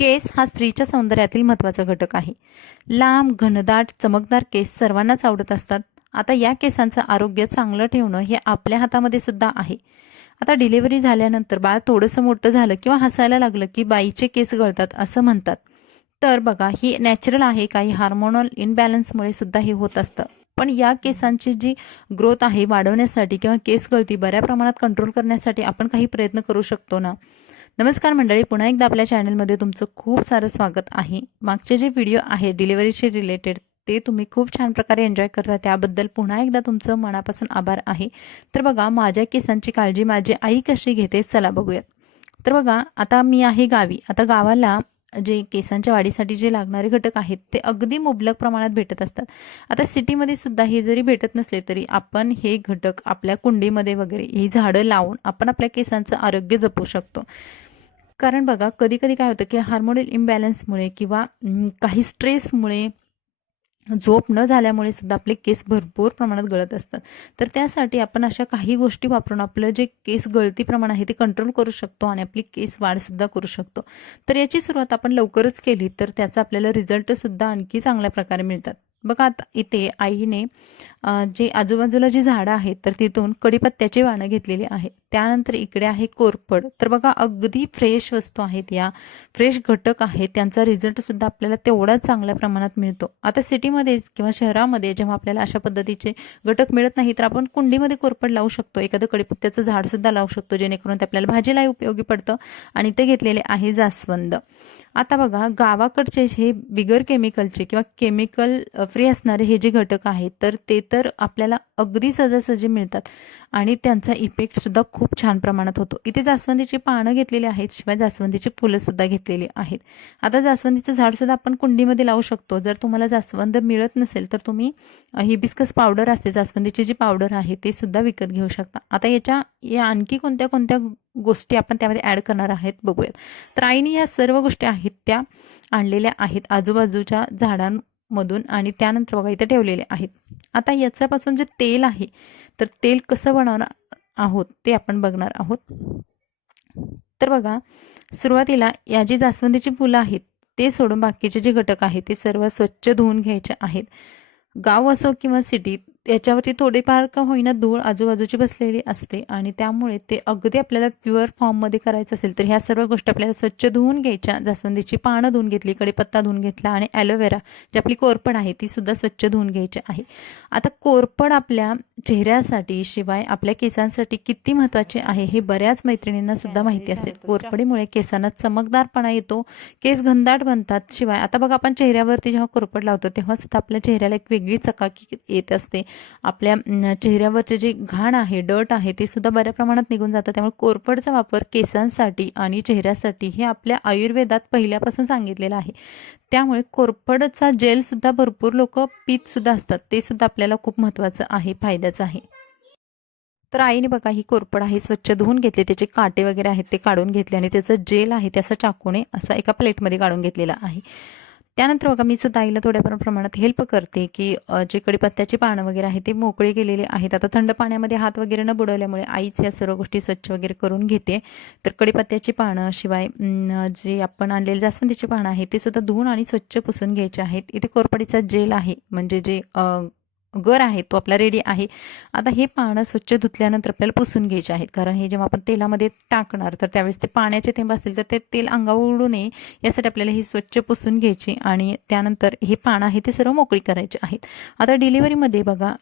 केस हा स्त्रीच्या सौंदर्यातील महत्त्वाचा घटक आहे. लांब, घनदाट, चमकदार केस सर्वांनाच आवडत असतात. आता या केसांचं आरोग्य चांगलं ठेवणं हे आपल्या हातामध्ये सुद्धा आहे. आता डिलिव्हरी झाल्यानंतर बाळ थोडंसं मोठं झालं किंवा हसायला लागलं की बाईचे केस गळतात असं म्हणतात. तर बघा, ही नॅचरल आहे. काही हार्मोनल इनबॅलन्समुळे सुद्धा हे होत असतं. पण या केसांची जी ग्रोथ आहे वाढवण्यासाठी किंवा केस गळती बऱ्या प्रमाणात कंट्रोल करण्यासाठी आपण काही प्रयत्न करू शकतो ना. नमस्कार मंडळी, पुन्हा एकदा आपल्या चॅनलमध्ये तुमचं खूप सारं स्वागत आहे. मागचे जे व्हिडिओ आहे डिलिव्हरीशी रिलेटेड ते तुम्ही खूप छान प्रकारे एन्जॉय करता, त्याबद्दल पुन्हा एकदा तुमचं मनापासून आभार आहे. तर बघा, माझ्या केसांची काळजी माझी आई कशी घेते चला बघूयात. तर बघा, आता मी आहे गावी. आता गावाला जे केसांच्या वाढीसाठी जे लागणारे घटक आहेत ते अगदी मुबलक प्रमाणात भेटत असतात. आता सिटीमध्ये सुद्धा हे जरी भेटत नसले तरी आपण हे घटक आपल्या कुंडीमध्ये वगैरे ही झाडं लावून आपण आपल्या केसांचं आरोग्य जपू शकतो. कारण बघा, कधी कधी काय होतं की हार्मोनल इम्बॅलन्समुळे किंवा काही स्ट्रेसमुळे, झोप न झाल्यामुळे सुद्धा आपले केस भरपूर प्रमाणात गळत असतात. तर त्यासाठी आपण अशा काही गोष्टी वापरून आपलं जे केस गळती प्रमाण आहे ते कंट्रोल करू शकतो आणि आपली केस वाढ सुद्धा करू शकतो. तर याची सुरुवात आपण लवकरच केली तर त्याचा आपल्याला रिझल्ट सुद्धा आणखी चांगल्या प्रकारे मिळतात. बघा, आता इथे आईने जे आजूबाजूला जी झाडं आहेत तर तिथून कडीपत्त्याची पानं घेतलेली आहे. त्यानंतर इकडे आहे कोरफड. तर बघा, अगदी फ्रेश वस्तू आहेत, या फ्रेश घटक आहेत, त्यांचा रिझल्ट सुद्धा आपल्याला तेवढाच चांगल्या प्रमाणात मिळतो. आता सिटीमध्ये किंवा शहरामध्ये जेव्हा आपल्याला अशा पद्धतीचे घटक मिळत नाही तर आपण कुंडीमध्ये कोरफड लावू शकतो. एखादं कडीपत्त्याचं झाड सुद्धा लावू शकतो, जेणेकरून ते आपल्याला भाजीलाही उपयोगी पडतं. आणि ते घेतलेले आहे जास्वंद. आता बघा, गावाकडचे हे बिगर केमिकलचे किंवा केमिकल फ्री असणारे हे जे घटक आहेत तर ते तर आपल्याला अगदी सहजासहजी मिळतात आणि त्यांचा इफेक्ट सुद्धा खूप छान प्रमाणात होतो. इथे जास्वंदीची पानं घेतलेली आहेत, शिवाय जास्वंदीची फुलं सुद्धा घेतलेली आहेत. आता जास्वंदीचं झाड सुद्धा आपण कुंडीमध्ये लावू शकतो. जर तुम्हाला जास्वंद मिळत नसेल तर तुम्ही हिबिस्कस पावडर असते, जास्वंदीची जी पावडर आहे ते सुद्धा विकत घेऊ शकता. आता या आणखी कोणत्या कोणत्या गोष्टी आपण त्यामध्ये ॲड करणार आहेत बघूयात. तर आईने या सर्व गोष्टी आहेत त्या आणलेल्या आहेत आजूबाजूच्या झाडांमधून आणि त्यानंतर बघा इथे ठेवलेले आहेत. आता याच्यापासून जे तेल आहे तर तेल कसं बनवणार आहोत ते आपण बघणार आहोत. तर बघा, सुरुवातीला या जी जास्वंदीची फुलं आहेत ते सोडून बाकीचे जे घटक आहेत ते सर्व स्वच्छ धुवून घ्यायचे आहेत. गाव असो किंवा सिटी, त्याच्यावरती थोडीफार का होईना धूळ आजूबाजूची बसलेली असते आणि त्यामुळे ते अगदी आपल्याला प्युअर फॉर्ममध्ये करायचं असेल तर ह्या सर्व गोष्टी आपल्याला स्वच्छ धुवून घ्यायच्या. जास्वंदीची पानं धुवून घेतली, कडीपत्ता धुवून घेतला आणि ॲलोवेरा जी आपली कोरफड आहे ती सुद्धा स्वच्छ धुवून घ्यायची आहे. आता कोरफड आपल्या चेहऱ्यासाठी शिवाय आपल्या केसांसाठी किती महत्त्वाचे आहे हे बऱ्याच मैत्रिणींना सुद्धा माहिती असेल. कोरफडीमुळे केसांना चमकदारपणा येतो, केस घनदाट बनतात. शिवाय आता बघा, आपण चेहऱ्यावरती जेव्हा कोरफड लावतो तेव्हा सुद्धा आपल्या चेहऱ्याला एक वेगळी चकाकी येत असते. आपल्या चेहऱ्यावरचे जे घाण आहे, डर्ट आहे ते सुद्धा बऱ्या प्रमाणात निघून जातं. त्यामुळे कोरफडचा वापर केसांसाठी आणि चेहऱ्यासाठी हे आपल्या आयुर्वेदात पहिल्यापासून सांगितलेलं आहे. त्यामुळे कोरफडचा जेल सुद्धा भरपूर लोक पीत सुद्धा असतात, ते सुद्धा आपल्याला खूप महत्त्वाचं आहे, फायद्याचं आहे. तर आईने बघा, ही कोरफड आहे स्वच्छ धुवून घेतली, त्याचे काटे वगैरे आहेत ते काढून घेतले आणि त्याचं जेल आहे त्याचा चाकूने असा एका प्लेटमध्ये काढून घेतलेला आहे. त्यानंतर बघा, मी सुद्धा आईला थोड्या प्रमाणात हेल्प करते की जे कडीपत्त्याची पानं वगैरे आहे ते मोकळे केलेले आहेत. आता थंड पाण्यामध्ये हात वगैरे न बुडवल्यामुळे आईच या सर्व गोष्टी स्वच्छ वगैरे करून घेते. तर कडीपत्त्याची पानं शिवाय जे आपण आणलेले जास्वंदीची पानं आहे ते सुद्धा धुवून आणि स्वच्छ पुसून घ्यायचे आहेत. इथे कोरफडीचा जेल आहे, म्हणजे जे गर आहे तो आपला रेडी आहे. आता हे पानं स्वच्छ धुतल्यानंतर आपल्याला पुसून घ्यायचे आहेत, कारण हे जेव्हा आपण तेलामध्ये टाकणार तर त्यावेळेस ते पाण्याचे थेंब असतील तर ते तेल अंगावर उडू नये यासाठी आपल्याला ही स्वच्छ पुसून घ्यायची आणि त्यानंतर हे पानं आहे ते सर्व मोकळी करायचे आहेत. आता डिलिव्हरीमध्ये बघा,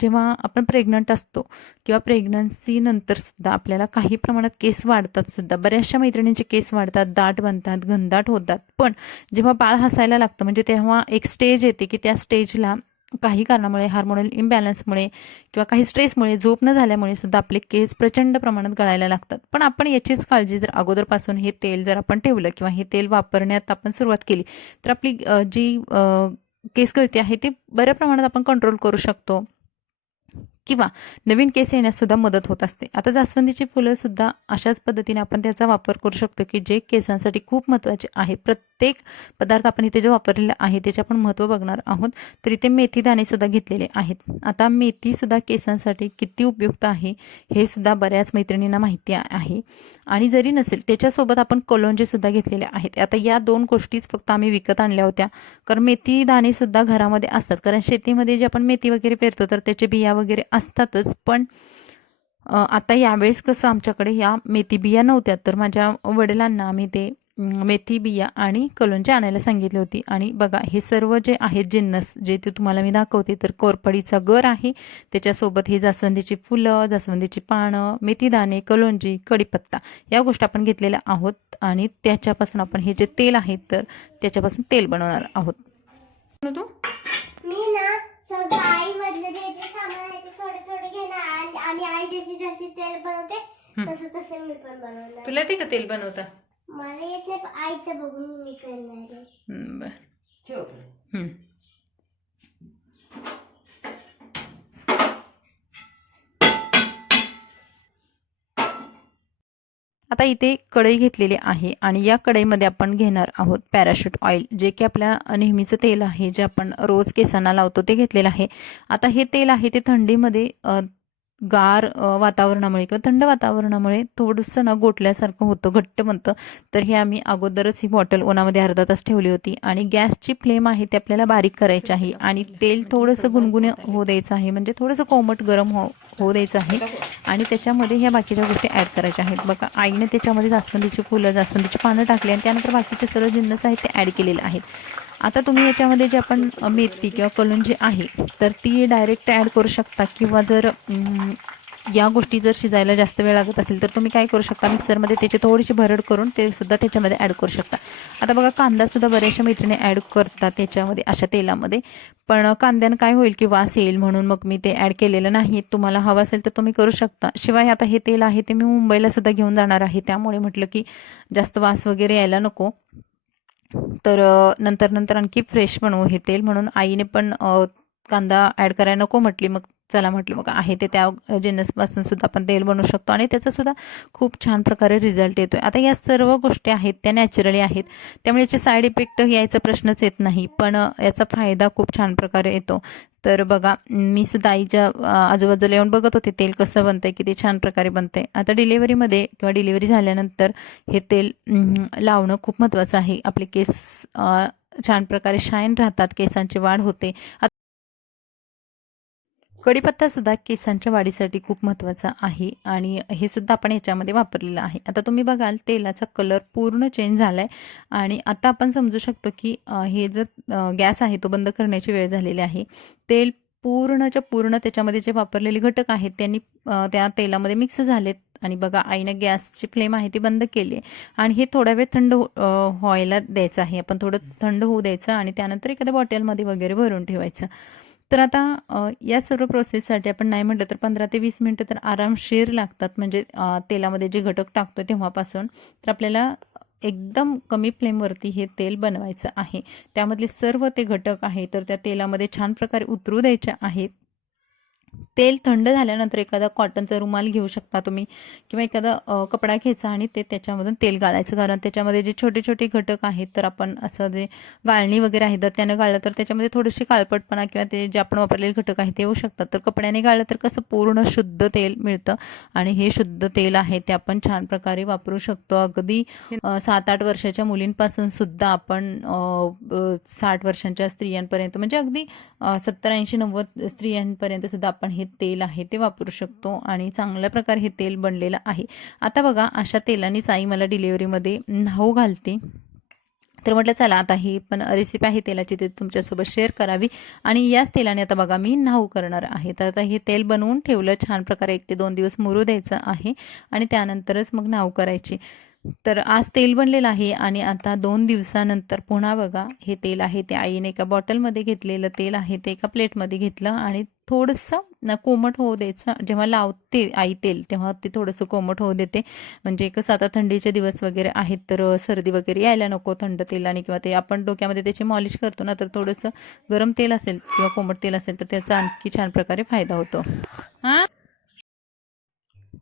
जेव्हा आपण प्रेग्नंट असतो किंवा प्रेग्नन्सी नंतर सुद्धा आपल्याला काही प्रमाणात केस वाढतात सुद्धा. बऱ्याचशा मैत्रिणींचे केस वाढतात, दाट बनतात, घनदाट होतात. पण जेव्हा बाळ हसायला लागतं म्हणजे तेव्हा एक स्टेज येते की त्या स्टेजला काही कारणामुळे, हार्मोनल इम्बॅलन्समुळे किंवा काही स्ट्रेसमुळे, झोप न झाल्यामुळे सुद्धा आपले केस प्रचंड प्रमाणात गळायला लागतात. पण आपण याचीच काळजी जर अगोदरपासून हे तेल जर आपण ठेवलं किंवा हे तेल वापरण्यात आपण सुरुवात केली तर आपली जी केस गळती आहे ती बऱ्या प्रमाणात आपण कंट्रोल करू शकतो. किंवा नवीन केस येण्यास सुद्धा मदत होत असते. आता जास्वंदीची फुलं सुद्धा अशाच पद्धतीने आपण त्याचा वापर करू शकतो की जे केसांसाठी खूप महत्त्वाचे आहेत. प्रत्येक पदार्थ आपण इथे जे वापरलेला आहे त्याचे आपण महत्त्व बघणार आहोत. तर इथे मेथी दाणे सुद्धा घेतलेले आहेत. आता मेथी सुद्धा केसांसाठी किती उपयुक्त आहे हे सुद्धा बऱ्याच मैत्रिणींना माहिती आहे. आणि जरी नसेल त्याच्यासोबत आपण कलोंजी सुद्धा घेतलेले आहेत. आता या 2 गोष्टीच फक्त आम्ही विकत आणल्या होत्या. कारण मेथी दाणे सुद्धा घरामध्ये असतात. कारण शेतीमध्ये जे आपण मेथी वगैरे पेरतो तर त्याचे बिया वगैरे असतातच. पण आता यावेळेस कसं आमच्याकडे या मेथी बिया नव्हत्या, तर माझ्या वडिलांना आम्ही ते मेथी बिया आणि कलोंजी आणायला सांगितली होती. आणि बघा हे सर्व जे आहेत जिन्नस जे ते तुम्हाला मी दाखवते, तर कोरफडीचा गर आहे, त्याच्यासोबत हे जास्वंदीची फुलं, जास्वंदीची पानं, मेथी दाणे, कलोंजी, कढीपत्ता या गोष्टी आपण घेतलेल्या आहोत. आणि त्याच्यापासून आपण हे जे तेल आहे तर त्याच्यापासून तेल बनवणार आहोत. तू मी ना सगळं आई मधले जे जे सामान आहे ते थोडे थोडे घेणार आणि आई जशी जशी तेल बनवते तसं तसं मी पण बनवणार. तुला ते का तेल बनवता? मला येत नाही, पण आईचं बघून मी करणार आहे. बर. आता इथे कढई घेतलेली आहे आणि या कढईमध्ये आपण घेणार आहोत पॅराशूट ऑइल, जे की आपल्या नेहमीचं तेल आहे जे आपण रोज केसांना लावतो ते घेतलेलं आहे. आता हे तेल आहे ते थंडीमध्ये गार वातावरणामुळे किंवा थंड वातावरणामुळे थोडंसं ना गोठल्यासारखं होतं, घट्ट बनतं. तर हे आम्ही अगोदरच ही बॉटल उन्हामध्ये अर्धा तास ठेवली होती. आणि गॅसची फ्लेम आहे ते आपल्याला बारीक करायची आहे आणि तेल थोडंसं गुणगुणे होऊ द्यायचं आहे, म्हणजे थोडंसं कोमट गरम होऊ द्यायचं आहे. आणि त्याच्यामध्ये ह्या बाकीच्या गोष्टी ॲड करायच्या आहेत. बघा आईने त्याच्यामध्ये जास्वंदीची फुलं, जास्वंदीची पानं टाकली आणि त्यानंतर बाकीचे सर्व जिन्नस आहेत ते ॲड केलेले आहेत. आता तुम्ही याच्यामध्ये जे आपण मेथी किंवा कलोंजी आहे तर ती डायरेक्ट ॲड करू शकता, किंवा जर या गोष्टी जर शिजायला जास्त वेळ लागत असेल तर तुम्ही काय करू शकता, मिक्सरमध्ये त्याची थोडीशी भरड करून ते सुद्धा त्याच्यामध्ये ॲड करू शकता. आता बघा कांदासुद्धा बऱ्याचशा मैत्रिणी ॲड करतात त्याच्यामध्ये अशा तेलामध्ये, पण कांद्यानं काय होईल की वास येईल म्हणून मग मी ते ॲड केलेलं नाही. तुम्हाला हवं असेल तर तुम्ही करू शकता. शिवाय आता हे तेल आहे ते मी मुंबईला सुद्धा घेऊन जाणार आहे, त्यामुळे म्हटलं की जास्त वास वगैरे यायला नको, तर नंतर आणखी फ्रेश बनवू हे तेल, म्हणून आईने पण कांदा ॲड करायला नको म्हटली. मग चला म्हटलं मग आहे ते त्या जिन्नसपासून सुद्धा आपण तेल बनवू शकतो आणि त्याचासुद्धा खूप छान प्रकारे रिझल्ट येतो आहे. आता या सर्व गोष्टी आहेत त्या नॅचरली आहेत, त्यामुळे याचे साईड इफेक्ट यायचा प्रश्नच येत नाही, पण याचा फायदा खूप छान प्रकारे येतो. तर बघा मी सुद्धा आईच्या आजूबाजूला येऊन बघत होते तेल कसं बनतंय, किती छान प्रकारे बनतंय. आता डिलेवरीमध्ये किंवा डिलेवरी झाल्यानंतर हे तेल लावणं खूप महत्त्वाचं आहे. आपले केस छान प्रकारे शाईन राहतात, केसांची वाढ होते. कढीपत्ता सुद्धा केसांच्या वाढीसाठी खूप महत्त्वाचा आहे आणि हे सुद्धा आपण याच्यामध्ये वापरलेलं आहे. आता तुम्ही बघाल तेलाचा कलर पूर्ण चेंज झाला आहे आणि आता आपण समजू शकतो की हे जर गॅस आहे तो बंद करण्याची वेळ झालेली आहे. तेल पूर्णच्या पूर्ण त्याच्यामध्ये जे वापरलेले घटक आहेत त्यांनी त्या तेलामध्ये मिक्स झालेत. आणि बघा आईने गॅसची फ्लेम आहे ती बंद केली आणि हे थोडा वेळ थंड व्हायला द्यायचं आहे. आपण थोडं थंड होऊ द्यायचं आणि त्यानंतर एखाद्या बॉटलमध्ये वगैरे भरून ठेवायचं. तर आता या सर्व प्रोसेससाठी आपण नाही म्हटलं तर 15 ते 20 मिनटं तर आरामशीर लागतात. म्हणजे तेलामध्ये जे घटक टाकतो तेव्हापासून तर आपल्याला एकदम कमी फ्लेमवरती हे तेल बनवायचं आहे. त्यामधले सर्व ते घटक आहे तर त्या तेलामध्ये छान प्रकारे उतरू द्यायचे आहेत. तेल थंड झाल्यानंतर एखादा कॉटनचा रुमाल घेऊ शकता तुम्ही, किंवा एखादा कपडा घ्यायचा आणि त्याच्यामधून तेल गाळायचं. कारण त्याच्यामध्ये जे छोटे छोटे घटक आहेत तर आपण असं जे गाळणी वगैरे आहे तर त्यानं गाळलं तर त्याच्यामध्ये थोडीशी काळपटपणा किंवा ते जे आपण वापरलेले घटक आहेत ते येऊ शकतात. तर कपड्याने गाळलं तर कसं पूर्ण शुद्ध तेल मिळतं आणि हे शुद्ध तेल आहे ते आपण छान प्रकारे वापरू शकतो. अगदी 7-8 वर्षाच्या मुलींपासून सुद्धा आपण 60 वर्षांच्या स्त्रियांपर्यंत, म्हणजे अगदी 70-80-90 स्त्रियांपर्यंत सुद्धा आपण हे तेल आहे ते वापरू शकतो आणि चांगल्या प्रकारे हे तेल बनलेलं आहे. आता बघा अशा तेलानेच आई मला डिलिव्हरीमध्ये न्हाऊ घालते. तर म्हटलं चला आता ही पण रेसिपी आहे तेलाची ते तुमच्यासोबत शेअर करावी. आणि याच तेलाने आता बघा मी न्हाऊ करणार आहे. तर आता हे तेल बनवून ठेवलं छान प्रकारे, 1 ते 2 दिवस मुरू द्यायचं आहे आणि त्यानंतरच मग न्हाऊ करायची. तर आज तेल बनलेलं आहे आणि आता 2 दिवसानंतर पुन्हा बघा हे तेल आहे ते आईने एका बॉटलमध्ये घेतलेलं तेल आहे ते एका प्लेटमध्ये घेतलं आणि थोडंसं कोमट होऊ द्यायचं. जेव्हा लावते आई तेल तेव्हा ते थोडंसं कोमट होऊ देते. म्हणजे कसं आता थंडीचे दिवस वगैरे आहेत तर सर्दी वगैरे यायला नको थंड तेलाने, किंवा ते आपण डोक्यामध्ये त्याची मॉलिश करतो ना, तर थोडंसं गरम तेल असेल किंवा कोमट तेल असेल तर त्याचा आणखी छान प्रकारे फायदा होतो. हां,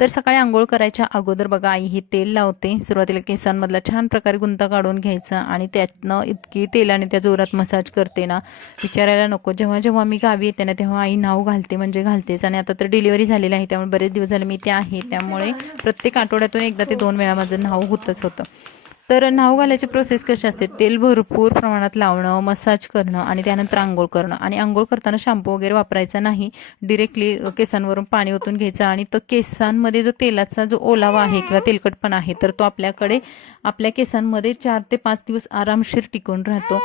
तर सकाळी अंघोळ करायच्या अगोदर बघा आई हे तेल लावते. सुरुवातीला केसांमधला छान प्रकारे गुंता काढून घ्यायचा आणि त्यातनं इतकी तेलाने त्या जोरात मसाज करते ना, विचारायला नको. जेव्हा जेव्हा मी गावी येते ना तेव्हा आई नाव घालते म्हणजे घालतेच. आणि आता तर डिलिव्हरी झालेली आहे त्यामुळे बरेच दिवस झाले मी ते आहे, त्यामुळे प्रत्येक आठवड्यातून एकदा ते 2 वेळा माझं नाव होतच होतं. तर नाव घालायची प्रोसेस कशी असते, तेल भरपूर प्रमाणात लावणं, मसाज करणं आणि त्यानंतर अंघोळ करणं. आणि अंघोळ करताना शॅम्पू वगैरे वापरायचा नाही, डिरेक्टली केसांवरून पाणी ओतून घ्यायचं आणि तो केसांमध्ये जो तेलाचा जो ओलावा आहे किंवा तेलकटपणा आहे तर तो आपल्या केसांमध्ये 4 ते 5 दिवस आरामशीर टिकून राहतो.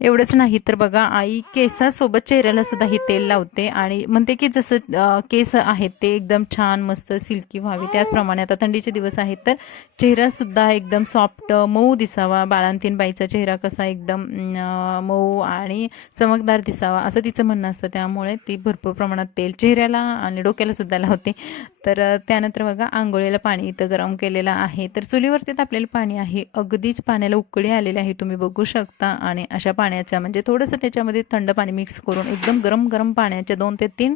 एवढंच नाही तर बघा आई केसासोबत चेहऱ्याला सुद्धा ही तेल लावते आणि म्हणते की जसं केस आहेत ते एकदम छान मस्त सिल्की व्हावे. त्याचप्रमाणे आता थंडीचे दिवस आहेत तर चेहरा सुद्धा एकदम सॉफ्ट मऊ दिसावा. बाळंतीण बाईचा चेहरा कसा एकदम मऊ आणि चमकदार दिसावा असं तिचं म्हणणं असतं. त्यामुळे ती भरपूर प्रमाणात तेल चेहऱ्याला आणि डोक्याला सुद्धा लावते. तर त्यानंतर बघा आंघोळीला पाणी इथं गरम केलेलं आहे. तर चुलीवरती तापलेलं पाणी आहे, अगदीच पाण्याला उकळी आलेली आहे तुम्ही बघू शकता. आणि अशा पाण्याचा म्हणजे थोडंसं त्याच्यामध्ये थंड पाणी मिक्स करून एकदम गरम गरम पाण्याच्या 2 ते 3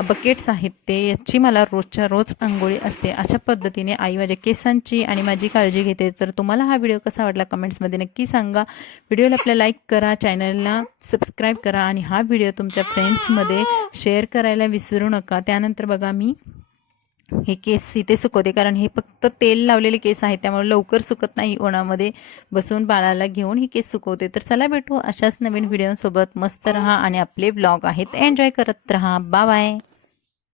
बकेट्स आहेत ते, याची मला रोजच्या रोज आंघोळी असते. अशा पद्धतीने आई माझ्या केसांची आणि माझी काळजी घेते. तर तुम्हाला हा व्हिडिओ कसा वाटला कमेंट्समध्ये नक्की सांगा. व्हिडिओला आपल्या लाईक करा, चॅनलला सबस्क्राईब करा आणि हा व्हिडिओ तुमच्या फ्रेंड्समध्ये शेअर करायला विसरू नका. त्यानंतर बघा मी हे केस इथे सुकवते, कारण हे फक्त तेल लावलेले केस आहेत त्यामुळे लवकर सुकत नाही. उन्हामध्ये बसून बाळाला घेऊन ही केस सुकवते. तर चला भेटू अशाच नवीन व्हिडिओसोबत. मस्त रहा आणि आपले व्लॉग आहेत एन्जॉय करत रहा. Bye bye.